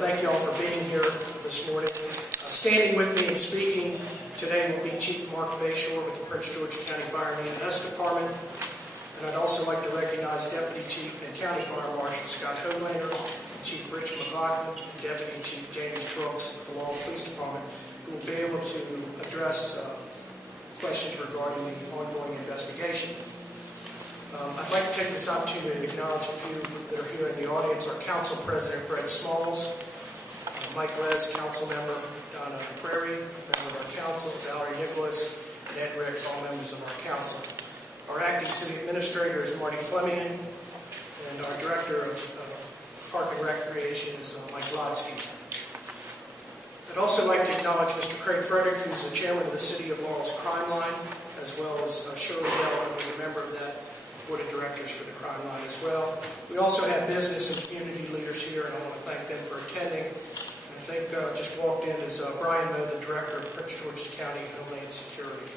thank you all for being here this morning. Standing with me and speaking today will be Chief Marc Bashoor with the Prince George's County Fire and EMS Department. And I'd also like to recognize Deputy Chief and County Fire Marshal Scott Hoglander, Chief Rich McLaughlin, Deputy Chief James Brooks with the Laurel Police Department, who will be able to address questions regarding the ongoing investigation. I'd like to take this opportunity to acknowledge a few that are here in the audience. Our Council President, Fred Smalls, Mike Les, Council Member Donna Prairie, Member of our Council, Valerie Nicholas, and Ed Riggs, all members of our Council. Our Acting City Administrator is Marty Fleming, and our Director of Park and Recreation is Mike Lotsky. I'd also like to acknowledge Mr. Craig Frederick, who's the Chairman of the City of Laurel's Crime Line, as well as Shirley Bell, who is a member of that Board of Directors for the Crime Line as well. We also have business and community leaders here, and I want to thank them for attending. And I think just walked in is Brian Moe, the Director of Prince George's County Homeland Security.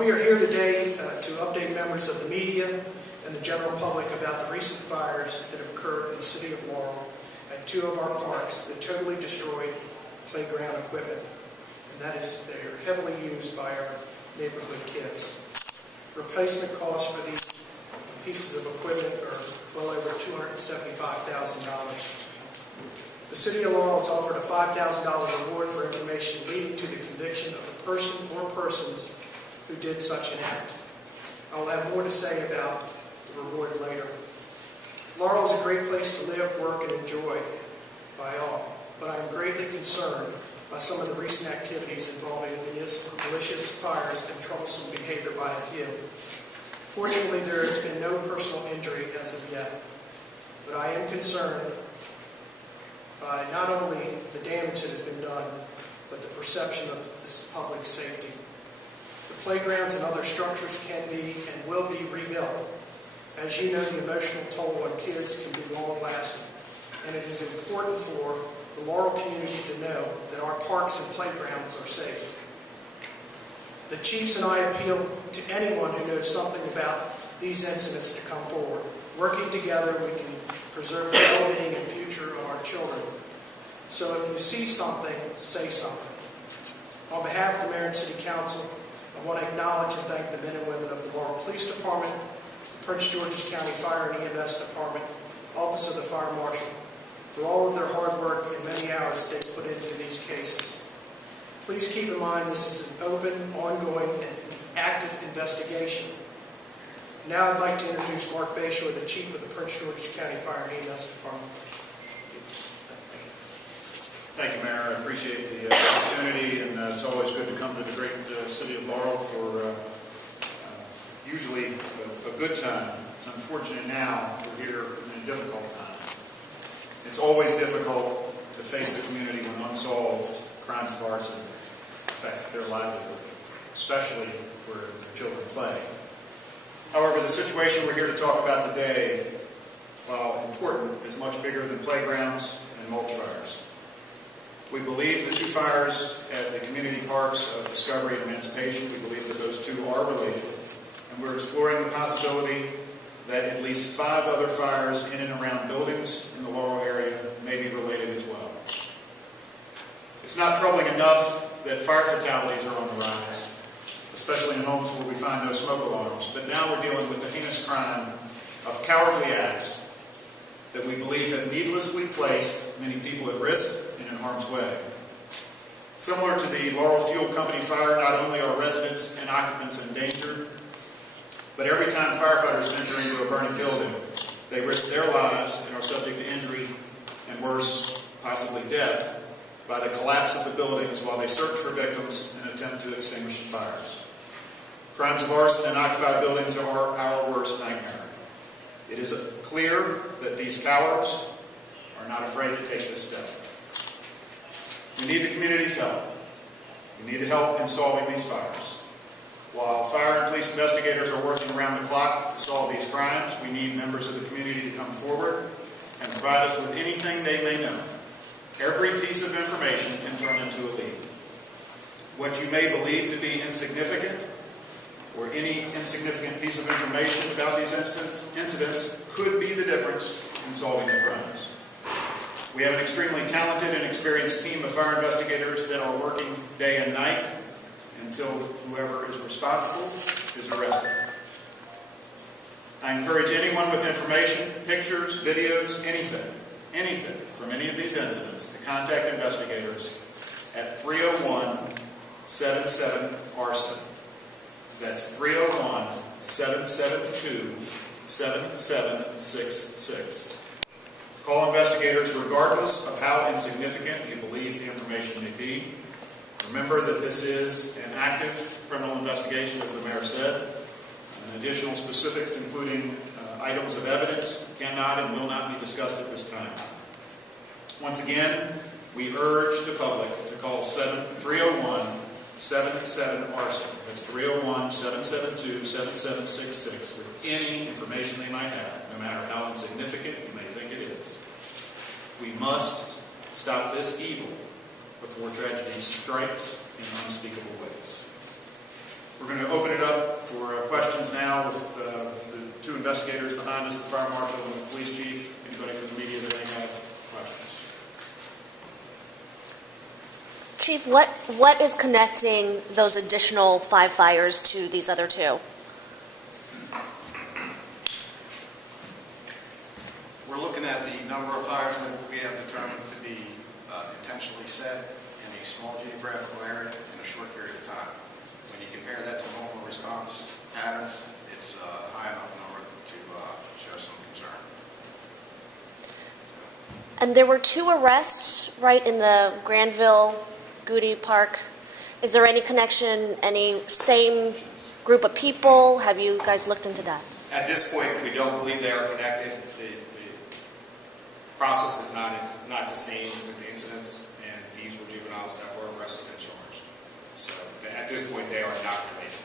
We are here today to update members of the media and the general public about the recent fires that have occurred in the city of Laurel at two of our parks that totally destroyed playground equipment. And that is, they are heavily used by our neighborhood kids. Replacement costs for these pieces of equipment are well over $275,000. The City of Laurel has offered a $5,000 reward for information leading to the conviction of a person or persons who did such an act. I will have more to say about the reward later. Laurel is a great place to live, work, and enjoy by all, but I am greatly concerned by some of the recent activities involving malicious fires and troublesome behavior by a few. Fortunately, there has been no personal injury as of yet, but I am concerned by not only the damage that has been done, but the perception of this public safety. The playgrounds and other structures can be and will be rebuilt. As you know, the emotional toll on kids can be long-lasting, and it is important for the Laurel community to know that our parks and playgrounds are safe. The chiefs and I appeal to anyone who knows something about these incidents to come forward. Working together, we can preserve the well-being and future of our children. So if you see something, say something. On behalf of the Mayor and City Council, I want to acknowledge and thank the men and women of the Laurel Police Department, the Prince George's County Fire and EMS Department, Office of the Fire Marshal, for all of their hard work and many hours they've put into these cases. Please keep in mind this is an open, ongoing, and active investigation. Now I'd like to introduce Marc Bashoor, the Chief of the Prince George's County Fire and EMS Department. Thank you, Mayor. I appreciate the opportunity, and it's always good to come to the great city of Laurel for usually a good time. It's unfortunate now we're here in a difficult time. It's always difficult to face the community when unsolved crimes of arson affect their livelihood, especially where their children play. However, the situation we're here to talk about today, while important, is much bigger than playgrounds and mulch fires. We believe the two fires at the community parks of Discovery and Emancipation, we believe that those two are related, and we're exploring the possibility that at least 5 other fires in and around buildings in the Laurel area may be related as well. It's not troubling enough that fire fatalities are on the rise, especially in homes where we find no smoke alarms, but now we're dealing with the heinous crime of cowardly acts that we believe have needlessly placed many people at risk and in harm's way. Similar to the Laurel Fuel Company fire, not only are residents and occupants endangered, but every time firefighters venture into a burning building, they risk their lives and are subject to injury and worse, possibly death, by the collapse of the buildings while they search for victims and attempt to extinguish the fires. Crimes of arson in occupied buildings are our worst nightmare. It is clear that these cowards are not afraid to take this step. We need the community's help. We need the help in solving these fires. While fire and police investigators are working around the clock to solve these crimes, we need members of the community to come forward and provide us with anything they may know. Every piece of information can turn into a lead. What you may believe to be insignificant, or any insignificant piece of information about these incidents could be the difference in solving the crimes. We have an extremely talented and experienced team of fire investigators that are working day and night until whoever is responsible is arrested. I encourage anyone with information, pictures, videos, anything from any of these incidents to contact investigators at 301-77-ARSON. That's 301-772-7766. Call investigators regardless of how insignificant you believe the information may be. Remember that this is an active criminal investigation, as the mayor said. And additional specifics, including items of evidence, cannot and will not be discussed at this time. Once again, we urge the public to call 301-77-ARSON. That's 301-772-7766 with any information they might have, no matter how insignificant you may think it is. We must stop this evil before tragedy strikes in unspeakable ways. We're going to open it up for questions now with the two investigators behind us, the fire marshal and the police chief. Anybody from the media that may have questions? Chief, what is connecting those additional 5 fires to these other 2? We're looking at the number of fires that we have determined to be intentionally set in a small geographical area in a short period of time. When you compare that to normal response patterns, it's a high enough number to show some concern. And there were 2 arrests, right, in the Granville Goody Park. Is there any connection, any same group of people? Have you guys looked into that? At this point, we don't believe they are connected. The process is not the same with the incidents, and these were juveniles that were arrested and charged. So at this point, they are not related.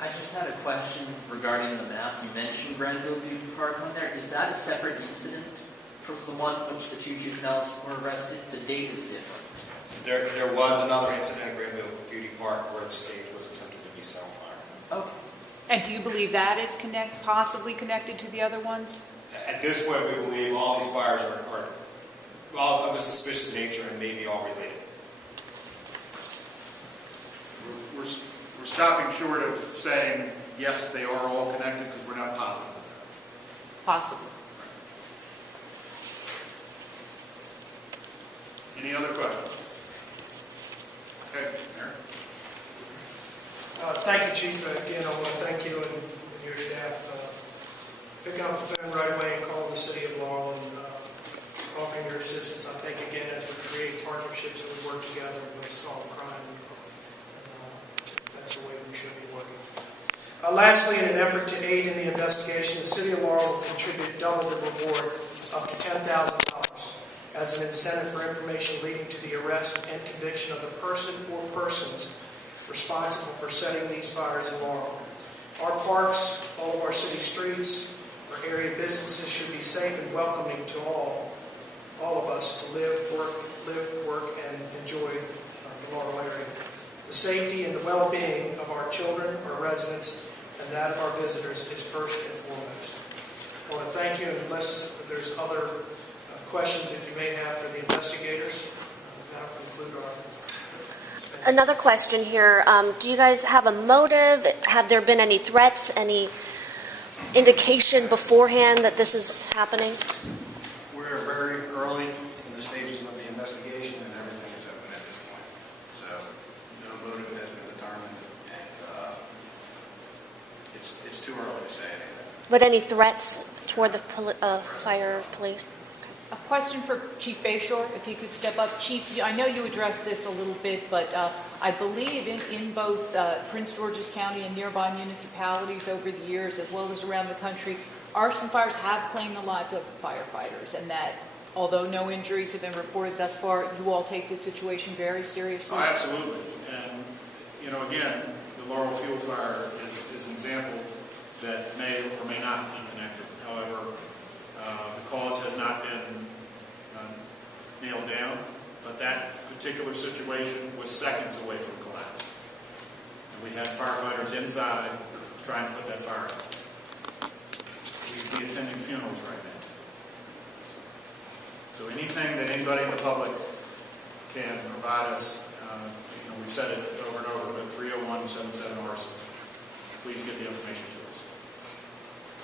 I just had a question regarding the map. You mentioned Granville Beauty Park on there. Is that a separate incident from the one in which the 2 juveniles were arrested? The date is different. There was another incident at Granville Beauty Park where the stage was attempted to be set on fire. Okay. And do you believe that is possibly connected to the other ones? At this point, we believe all these fires are all of a suspicious nature and maybe all related. We're stopping short of saying, yes, they are all connected, because we're not positive of that. Possibly. Any other questions? Okay, Mayor. Thank you, Chief. Again, I want to thank you and your staff picking up the phone right away and calling the city of Laurel and offering your assistance. I think, again, as we create partnerships and we work together, we solve crime. That's the way we should be working. Lastly, in an effort to aid in the investigation, the city of Laurel will contribute double the reward, up to $10,000, as an incentive for information leading to the arrest and conviction of the person or persons responsible for setting these fires in Laurel. Our parks, all of our city streets, our area businesses should be safe and welcoming to all of us to live, work, and enjoy the Laurel area. The safety and the well-being of our children, our residents, and that of our visitors is first and foremost. I want to thank you, and unless there's other questions that you may have for the investigators, that'll conclude our discussion. Another question here. Do you guys have a motive? Have there been any threats, any indication beforehand that this is happening? We're very early in the stages of the investigation, and everything is open at this point. So no motive has been determined, and it's too early to say anything. But any threats toward the fire police? A question for Chief Bashoor, if you could step up. Chief, I know you addressed this a little bit, but I believe in both Prince George's County and nearby municipalities over the years, as well as around the country, arson fires have claimed the lives of firefighters, and that although no injuries have been reported thus far, you all take this situation very seriously. Oh, absolutely. And, again, the Laurel fuel fire is an example that may or may not be connected. However, the cause has not been nailed down, but that particular situation was seconds away from collapse. And we had firefighters inside trying to put that fire out. We to be attending funerals right now. So anything that anybody in the public can provide us, we've said it over and over, but 301-77 Arson, please get the information to us.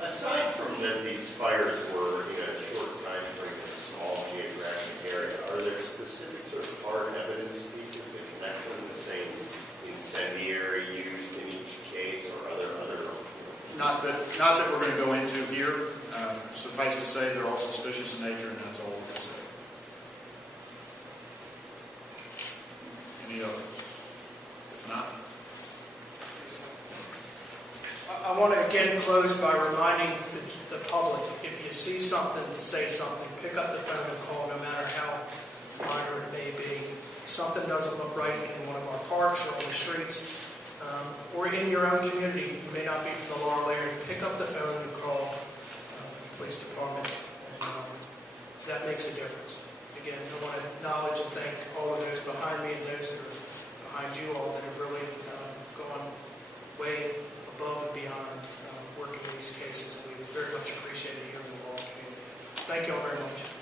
Aside from that these fires were in a short time frame in a small geographic area, are there specific sort of hard evidence pieces that connect them, the same incendiary used in each case, or other Not that we're going to go into here. Suffice to say, they're all suspicious in nature, and that's all we're going to say. Any others? If not, I want to again close by reminding the public, if you see something, say something, pick up the phone and call, no matter how minor it may be. If something doesn't look right in one of our parks or on the streets, or in your own community, you may not be from the Laurel area, pick up the phone and call the police department. And, that makes a difference. Again, I want to acknowledge and thank all of those behind me and those that are behind you all that have really gone way above and beyond working these cases. We very much appreciate it here in the Laurel community. Thank you all very much.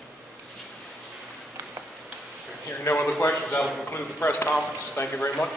Hearing no other questions, I will conclude the press conference. Thank you very much.